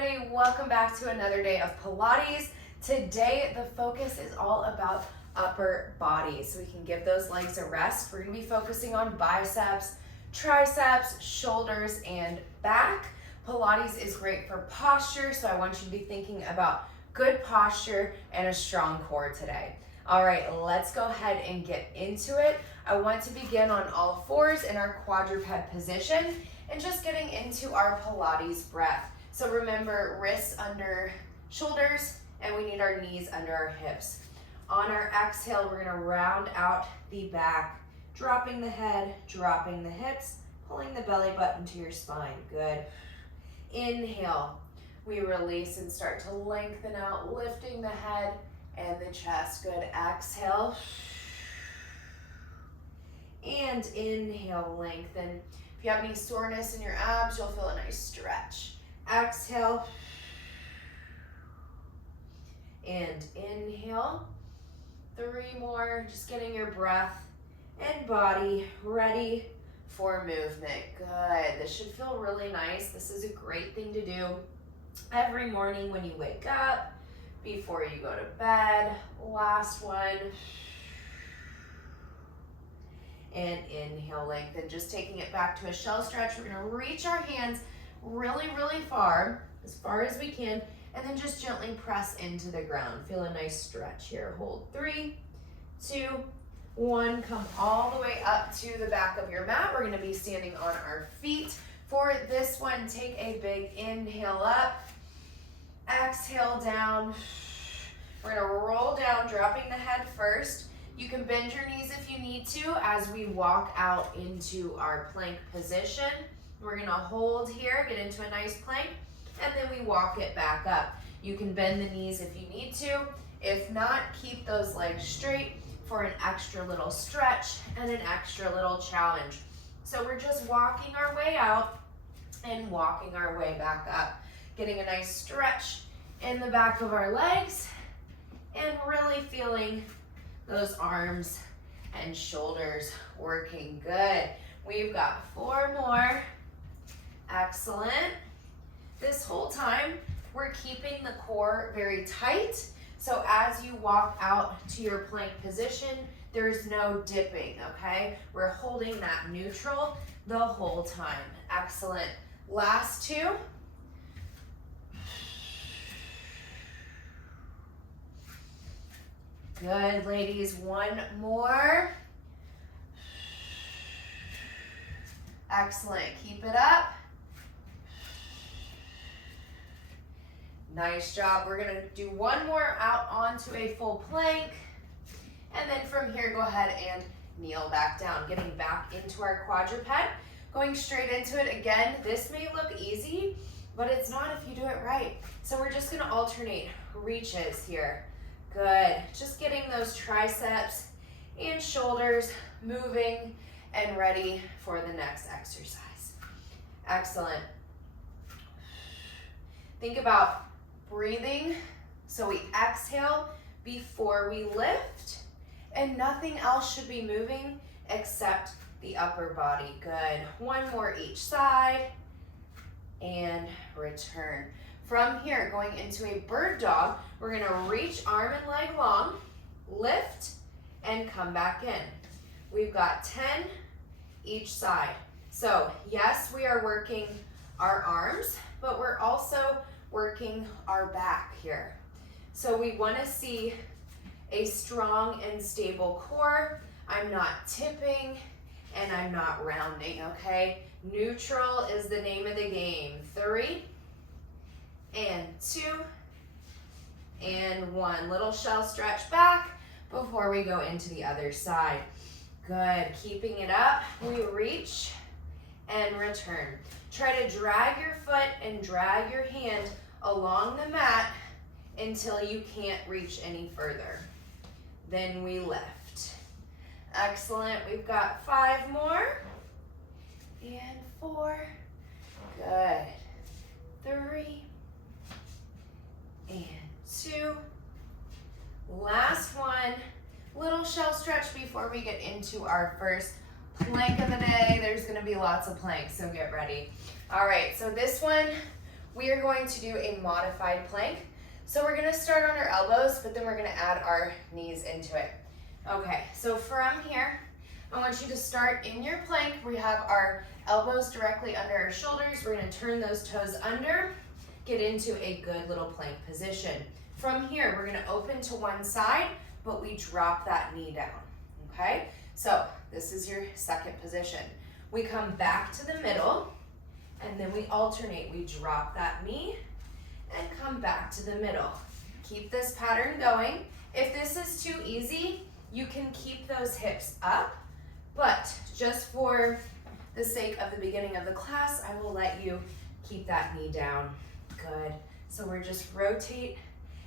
everybody, welcome back to another day of Pilates. Today the focus is all about upper body, so we can give those legs a rest. We're going to be focusing on biceps, triceps, shoulders, and back. Pilates is great for posture, so I want you to be thinking about good posture and a strong core today. All right, let's go ahead and get into it. I want to begin on all fours in our quadruped position and just getting into our Pilates breath. So remember, wrists under shoulders, and we need our knees under our hips. On our exhale, we're gonna round out the back, dropping the head, dropping the hips, pulling the belly button to your spine. Good. Inhale, we release and start to lengthen out, lifting the head and the chest. Good. Exhale. And inhale, lengthen. If you have any soreness in your abs, you'll feel a nice stretch. Exhale. And inhale. 3 more, just getting your breath and body ready for movement. Good. This should feel really nice. This is a great thing to do every morning when you wake up, before you go to bed. Last one. And inhale, lengthen. Just taking it back to a shell stretch. We're gonna reach our hands really, really far as we can, and then just gently press into the ground. Feel a nice stretch here. Hold 3, 2, 1. Come all the way up to the back of your mat. We're gonna be standing on our feet. For this one, take a big inhale up, exhale down. We're gonna roll down, dropping the head first. You can bend your knees if you need to as we walk out into our plank position. We're gonna hold here, get into a nice plank, and then we walk it back up. You can bend the knees if you need to. If not, keep those legs straight for an extra little stretch and an extra little challenge. So we're just walking our way out and walking our way back up, getting a nice stretch in the back of our legs and really feeling those arms and shoulders working. Good. We've got 4 more. Excellent. This whole time, we're keeping the core very tight. So as you walk out to your plank position, there's no dipping, okay? We're holding that neutral the whole time. Excellent. Last 2. Good, ladies. 1 more. Excellent. Keep it up. Nice job. We're going to do 1 more out onto a full plank. And then from here, go ahead and kneel back down, getting back into our quadruped, going straight into it. Again, this may look easy, but it's not if you do it right. So we're just going to alternate reaches here. Good. Just getting those triceps and shoulders moving and ready for the next exercise. Excellent. Think about breathing. So we exhale before we lift, and nothing else should be moving except the upper body. Good. 1 more each side and return. From here, going into a bird dog, we're gonna reach arm and leg long, lift, and come back in. We've got 10 each side. So yes, we are working our arms, but we're also working our back here. So we wanna see a strong and stable core. I'm not tipping and I'm not rounding, okay? Neutral is the name of the game. 3, and 2, and 1. Little shell stretch back before we go into the other side. Good. Keeping it up, we reach and return. Try to drag your foot and drag your hand along the mat until you can't reach any further. Then we lift. Excellent. We've got 5 more. And 4. Good. 3. And 2. Last one. Little shell stretch before we get into our first plank of the day. There's gonna be lots of planks, so get ready. All right, so this one, we are going to do a modified plank. So we're gonna start on our elbows, but then we're gonna add our knees into it. Okay, so from here, I want you to start in your plank. We have our elbows directly under our shoulders. We're gonna turn those toes under, get into a good little plank position. From here, we're gonna open to one side, but we drop that knee down, okay? So this is your second position. We come back to the middle, and then we alternate. We drop that knee and come back to the middle. Keep this pattern going. If this is too easy, you can keep those hips up, but just for the sake of the beginning of the class, I will let you keep that knee down. Good. So we're just rotate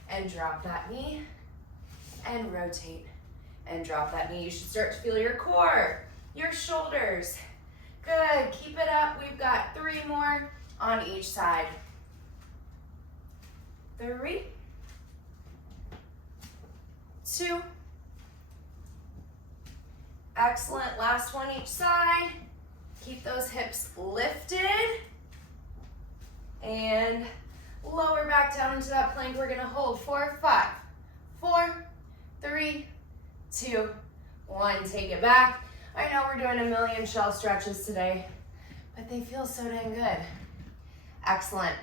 and drop that knee, and rotate and drop that knee. You should start to feel your core, your shoulders. Good, keep it up. We've got 3 more on each side. 3, 2, excellent, last one each side. Keep those hips lifted, and lower back down into that plank. We're gonna hold for 5, 4, 3, 2, 1. Take it back. I know we're doing a million shell stretches today, but they feel so dang good. Excellent.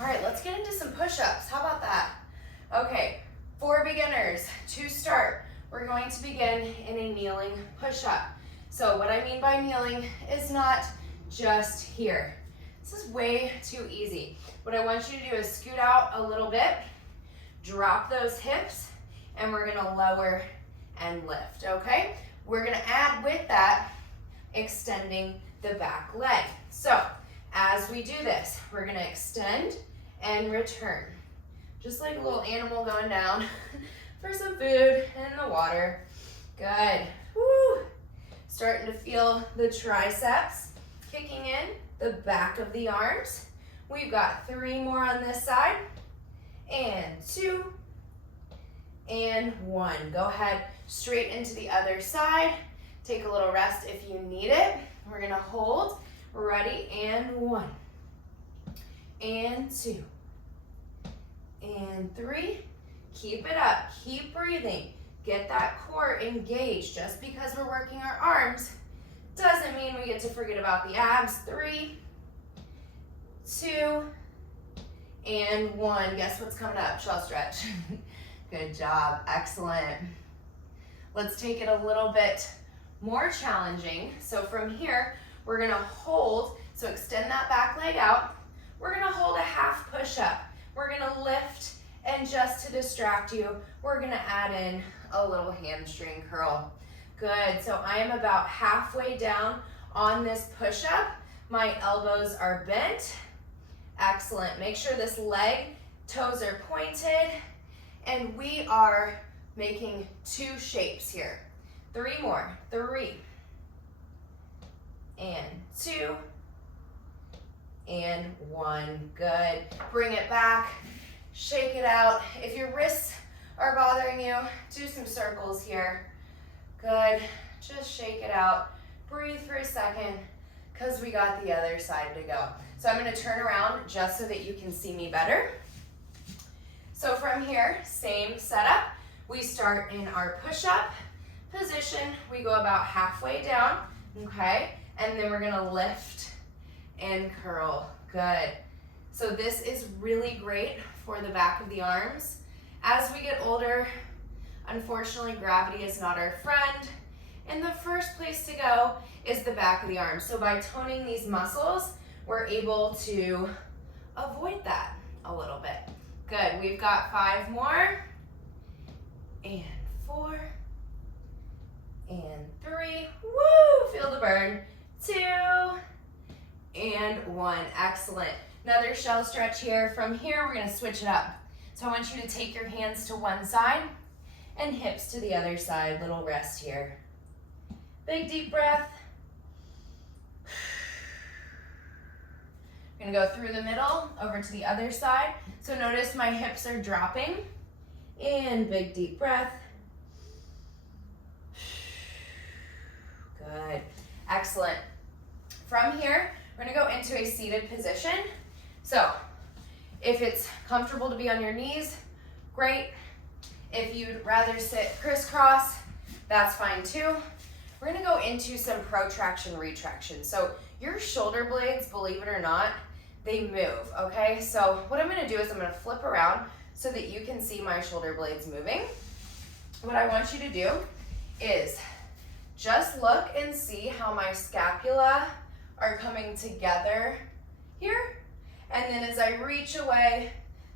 All right, let's get into some push-ups. How about that? Okay, for beginners, to start, we're going to begin in a kneeling push-up. So what I mean by kneeling is not just here. This is way too easy. What I want you to do is scoot out a little bit, drop those hips, and we're gonna lower and lift, okay? We're gonna add with that, extending the back leg. So as we do this, we're gonna extend and return. Just like a little animal going down for some food and the water. Good. Woo. Starting to feel the triceps kicking in, the back of the arms. We've got 3 more on this side. And 2, and 1. Go ahead, straight into the other side. Take a little rest if you need it. We're gonna hold. Ready, and 1, and 2, and 3. Keep it up, keep breathing. Get that core engaged. Just because we're working our arms doesn't mean we get to forget about the abs. 3, 2, and 1. Guess what's coming up? Shell stretch. Good job, excellent. Let's take it a little bit more challenging. So from here, we're gonna hold, so extend that back leg out. We're gonna hold a half push-up. We're gonna lift, and just to distract you, we're gonna add in a little hamstring curl. Good, so I am about halfway down on this push-up. My elbows are bent. Excellent, make sure this leg, toes are pointed, and we are making 2 shapes here. 3 more, 3, and 2, and 1. Good. Bring it back, shake it out. If your wrists are bothering you, do some circles here. Good. Just shake it out. Breathe for a second, because we got the other side to go. So I'm going to turn around just so that you can see me better. So from here, same setup. We start in our push-up position. We go about halfway down, okay? And then we're gonna lift and curl. Good. So this is really great for the back of the arms. As we get older, unfortunately, gravity is not our friend. And the first place to go is the back of the arms. So by toning these muscles, we're able to avoid that a little bit. Good, we've got 5 more, and 4, and 3, woo, feel the burn, 2, and 1, excellent. Another shell stretch here. From here, we're gonna switch it up. So I want you to take your hands to one side and hips to the other side, little rest here. Big deep breath. I'm gonna go through the middle, over to the other side. So notice my hips are dropping. In, big deep breath. Good, excellent. From here, we're gonna go into a seated position. So If it's comfortable to be on your knees, great. If you'd rather sit crisscross, that's fine too. We're gonna go into some protraction, retraction. So your shoulder blades, believe it or not, they move, okay? So what I'm gonna do is I'm gonna flip around so that you can see my shoulder blades moving. What I want you to do is just look and see how my scapula are coming together here. And then as I reach away,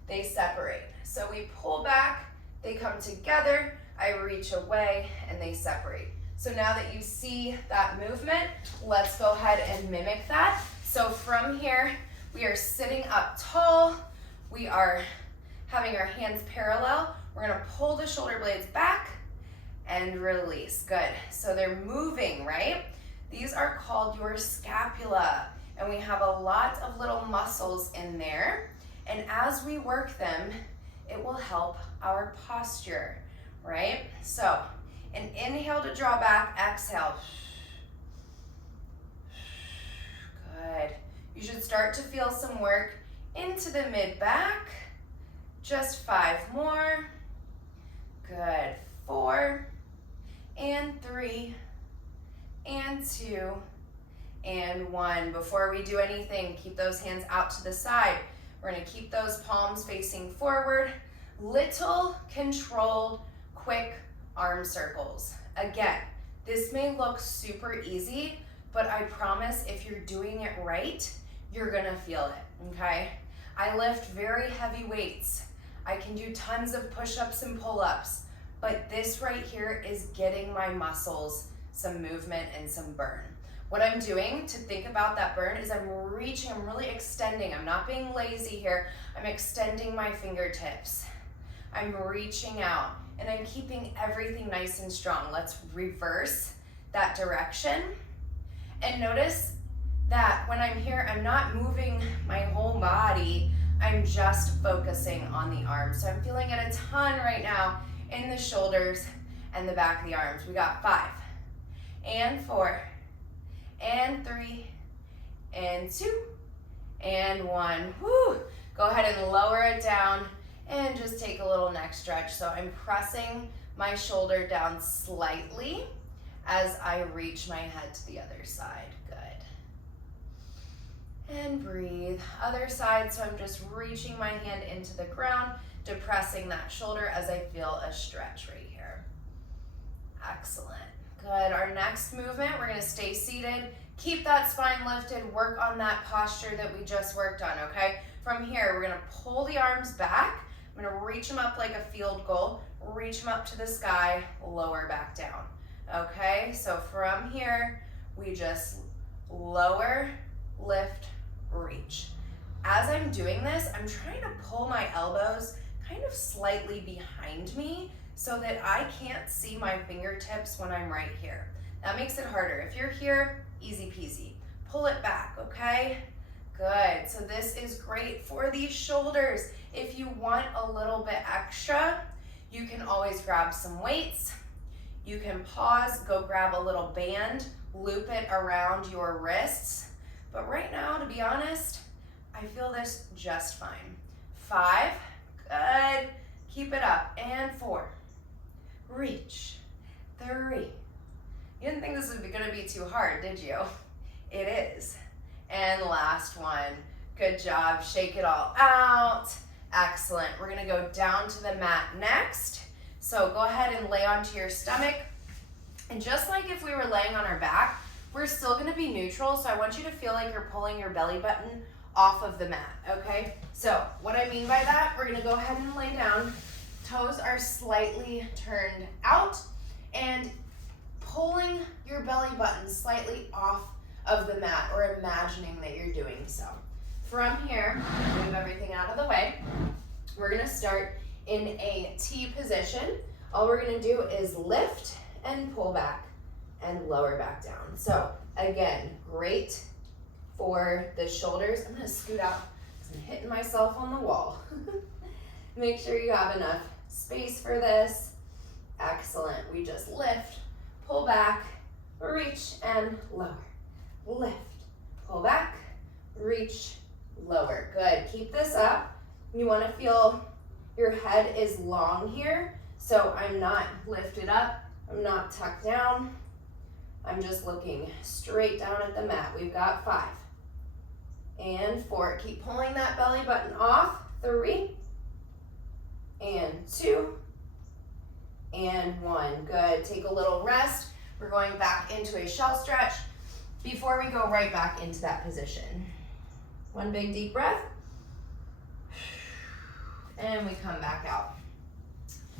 they separate. So we pull back, they come together, I reach away, and they separate. So now that you see that movement, let's go ahead and mimic that. So from here, we are sitting up tall. We are having our hands parallel. We're gonna pull the shoulder blades back and release. Good. So they're moving, right? These are called your scapula, and we have a lot of little muscles in there. And as we work them, it will help our posture, right? So an inhale to draw back, exhale. Good. You should start to feel some work into the mid-back. Just 5 more. Good. 4 and 3 and 2 and 1. Before we do anything, keep those hands out to the side. We're gonna keep those palms facing forward. Little controlled, quick arm circles. Again, this may look super easy, but I promise if you're doing it right, you're gonna feel it, okay? I lift very heavy weights. I can do tons of push-ups and pull-ups, but this right here is getting my muscles some movement and some burn. What I'm doing to think about that burn is I'm reaching, I'm really extending. I'm not being lazy here. I'm extending my fingertips. I'm reaching out and I'm keeping everything nice and strong. Let's reverse that direction. And notice that when I'm here, I'm not moving my whole body. I'm just focusing on the arms. So I'm feeling it a ton right now in the shoulders and the back of the arms. We got 5 and 4 and 3 and 2 and 1. Woo! Go ahead and lower it down and just take a little neck stretch. So I'm pressing my shoulder down slightly as I reach my head to the other side. Good. And breathe. Other side, so I'm just reaching my hand into the ground, depressing that shoulder as I feel a stretch right here. Excellent. Good. Our next movement, we're gonna stay seated, keep that spine lifted, work on that posture that we just worked on, okay? From here, we're gonna pull the arms back. I'm gonna reach them up like a field goal, reach them up to the sky, lower back down, okay? So from here, we just lower, lift, reach. As I'm doing this, I'm trying to pull my elbows kind of slightly behind me so that I can't see my fingertips when I'm right here. That makes it harder. If you're here, easy peasy. Pull it back, okay? Good. So this is great for these shoulders. If you want a little bit extra, you can always grab some weights. You can pause, go grab a little band, loop it around your wrists. But right now, to be honest, I feel this just fine. 5, good. Keep it up. And 4, reach. 3. You didn't think this was gonna be too hard, did you? It is. And last one. Good job. Shake it all out. Excellent. We're gonna go down to the mat next. So go ahead and lay onto your stomach. And just like if we were laying on our back, we're still gonna be neutral. So I want you to feel like you're pulling your belly button off of the mat, okay? So what I mean by that, we're gonna go ahead and lay down. Toes are slightly turned out and pulling your belly button slightly off of the mat, or imagining that you're doing so. From here, move everything out of the way. We're gonna start in a T position. All we're gonna do is lift and pull back and lower back down. So again, great for the shoulders. I'm gonna scoot out because I'm hitting myself on the wall. Make sure you have enough space for this. Excellent. We just lift, pull back, reach, and lower. Lift, pull back, reach, lower. Good. Keep this up. You want to feel your head is long here, so I'm not lifted up, I'm not tucked down, I'm just looking straight down at the mat. We've got 5 and 4. Keep pulling that belly button off. 3 and 2 and 1. Good. Take a little rest. We're going back into a shell stretch before we go right back into that position. One big deep breath. And we come back out.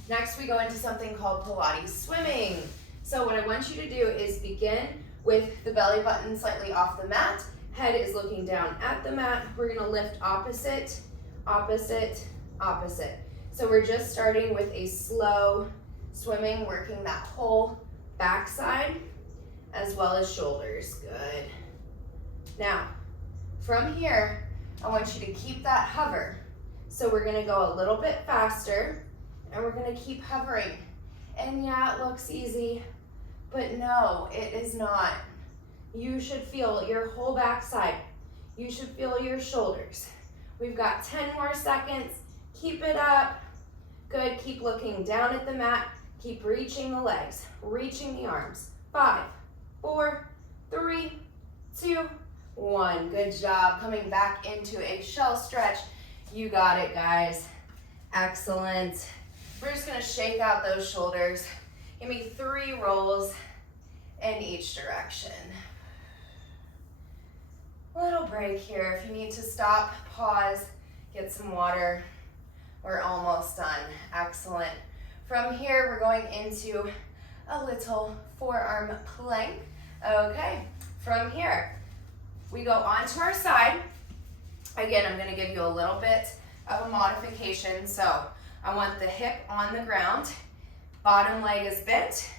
Next, we go into something called Pilates swimming. So what I want you to do is begin with the belly button slightly off the mat. Head is looking down at the mat. We're gonna lift opposite, opposite, opposite. So we're just starting with a slow swimming, working that whole backside as well as shoulders. Good. Now, from here, I want you to keep that hover. So we're gonna go a little bit faster and we're gonna keep hovering. And yeah, it looks easy, but no, it is not. You should feel your whole backside. You should feel your shoulders. We've got 10 more seconds. Keep it up. Good, keep looking down at the mat. Keep reaching the legs, reaching the arms. 5, 4, 3, 2, 1. Good job. Coming back into a shell stretch. You got it, guys. Excellent. We're just gonna shake out those shoulders. Give me 3 rolls in each direction. Little break here. If you need to stop, pause, get some water. We're almost done. Excellent. From here, we're going into a little forearm plank. Okay, from here, we go onto our side. Again, I'm gonna give you a little bit of a modification. So I want the hip on the ground, bottom leg is bent,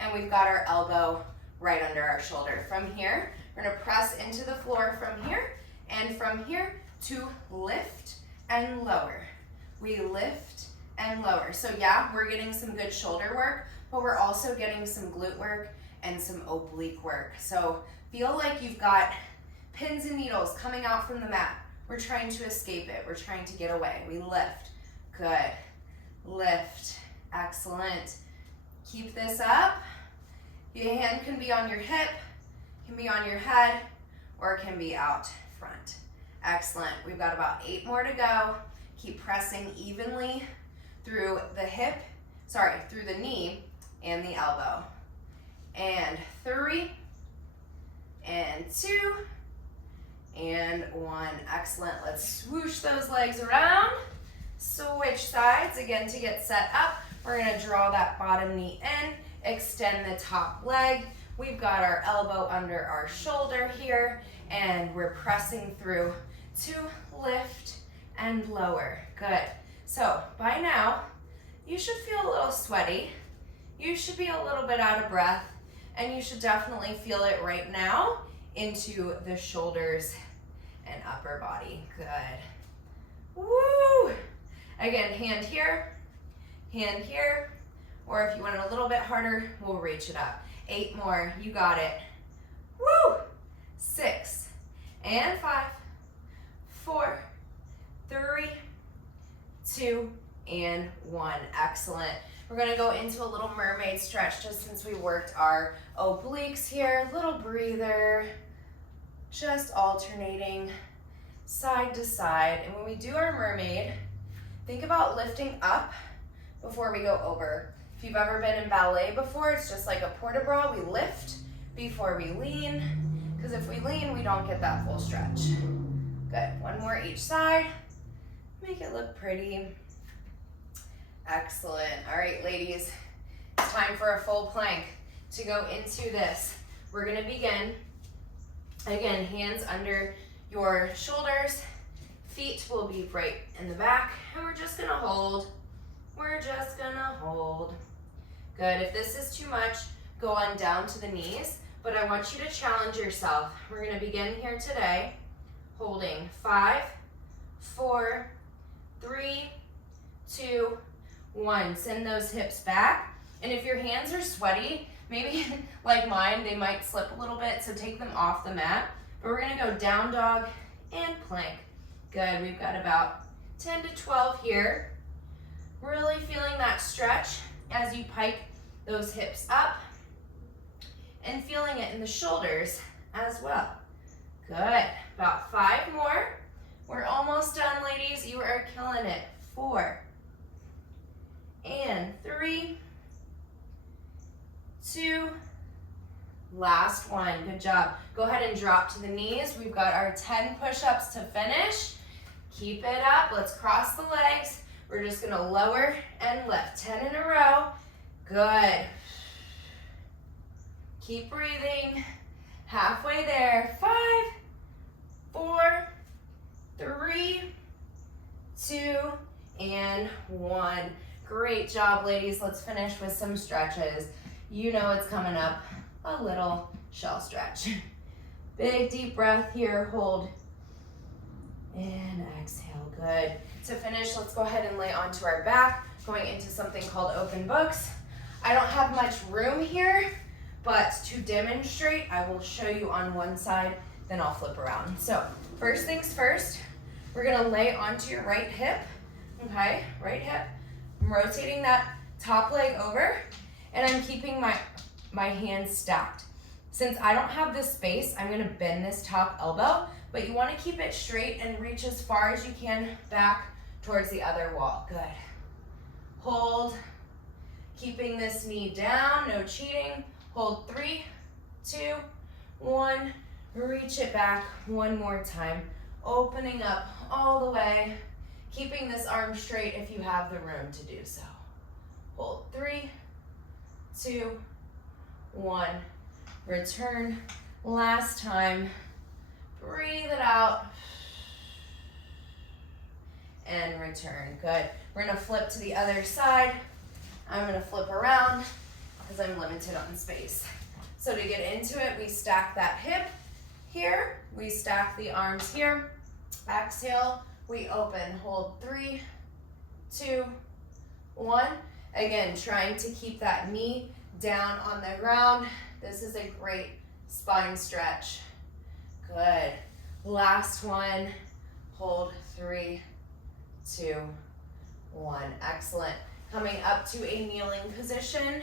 and we've got our elbow right under our shoulder. From here, we're gonna press into the floor from here, and from here to lift and lower. We lift and lower. So yeah, we're getting some good shoulder work, but we're also getting some glute work and some oblique work. So feel like you've got pins and needles coming out from the mat. We're trying to escape it. We're trying to get away. We lift. Good. Lift. Excellent. Keep this up. Your hand can be on your hip, can be on your head, or it can be out front. Excellent. We've got about 8 more to go. Keep pressing evenly through the hip, through the knee and the elbow. And 3, and 2, and 1. Excellent. Let's swoosh those legs around. Switch sides again to get set up. We're gonna draw that bottom knee in, extend the top leg. We've got our elbow under our shoulder here, and we're pressing through to lift and lower. Good. So by now, you should feel a little sweaty. You should be a little bit out of breath, and you should definitely feel it right now into the shoulders and upper body. Good. Woo! Again, hand here, or if you want it a little bit harder, we'll reach it up. 8 more, you got it. Woo! 6, and 5, 4, 3, 2, and 1. Excellent. We're gonna go into a little mermaid stretch just since we worked our obliques here. Little breather, just alternating side to side. And when we do our mermaid, think about lifting up before we go over. If you've ever been in ballet before, it's just like a port de bras. We lift before we lean, because if we lean, we don't get that full stretch. Good. 1 more each side. Make it look pretty. Excellent. All right, ladies, it's time for a full plank. To go into this, we're gonna begin, again, hands under your shoulders, feet will be right in the back, and we're just gonna hold. We're just gonna hold. Good. If this is too much, go on down to the knees, but I want you to challenge yourself. We're gonna begin here today, holding 5, 4, 3, 2, 1. Send those hips back. And if your hands are sweaty, maybe like mine, they might slip a little bit, so take them off the mat. But we're gonna go down dog and plank. Good, we've got about 10 to 12 here. Really feeling that stretch as you pike those hips up and feeling it in the shoulders as well. Good. About 5 more. We're almost done, ladies. You are killing it. 4 and 3, 2, last one. Good job. Go ahead and drop to the knees. We've got our 10 push-ups to finish. Keep it up. Let's cross the legs. We're just going to lower and lift. 10 in a row. Good. Keep breathing. Halfway there. 5, 4, 3, 2, and 1. Great job, ladies. Let's finish with some stretches. You know it's coming up. A little shell stretch. Big deep breath here. Hold. And exhale. Good. To finish, let's go ahead and lay onto our back, going into something called open books. I don't have much room here, but to demonstrate, I will show you on one side, then I'll flip around. So first things first, we're gonna lay onto your right hip, okay? Right hip. I'm rotating that top leg over, and I'm keeping my hands stacked. Since I don't have this space, I'm gonna bend this top elbow, but you wanna keep it straight and reach as far as you can back towards the other wall. Good. Hold. Keeping this knee down, no cheating. Hold 3, 2, 1. Reach it back one more time. Opening up all the way. Keeping this arm straight if you have the room to do so. Hold 3, 2, 1. Return. Last time. Breathe it out. And return. Good. We're going to flip to the other side. I'm going to flip around because I'm limited on space. So to get into it, we stack that hip here. We stack the arms here. Exhale. We open. Hold 3, 2, 1. Again, trying to keep that knee down on the ground. This is a great spine stretch. Good. Last one. Hold 3, 2, 1. Excellent. Coming up to a kneeling position.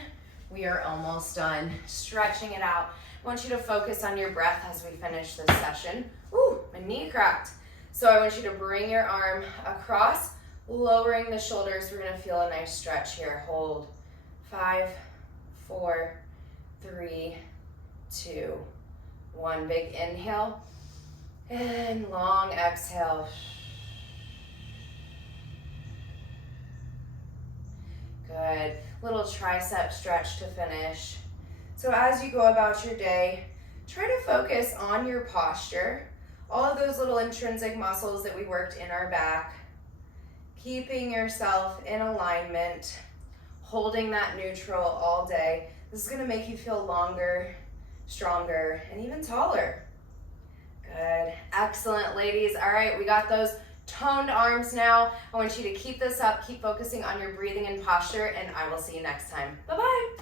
We are almost done. Stretching it out. I want you to focus on your breath as we finish this session. Ooh, my knee cracked. So I want you to bring your arm across, lowering the shoulders. We're gonna feel a nice stretch here. Hold. 5, 4, 3, 2, 1. Big inhale and long exhale. Good. Little tricep stretch to finish. So as you go about your day, try to focus on your posture. All of those little intrinsic muscles that we worked in our back. Keeping yourself in alignment. Holding that neutral all day. This is going to make you feel longer, stronger, and even taller. Good. Excellent, ladies. All right, we got those toned arms now. I want you to keep this up, keep focusing on your breathing and posture, and I will see you next time. Bye-bye.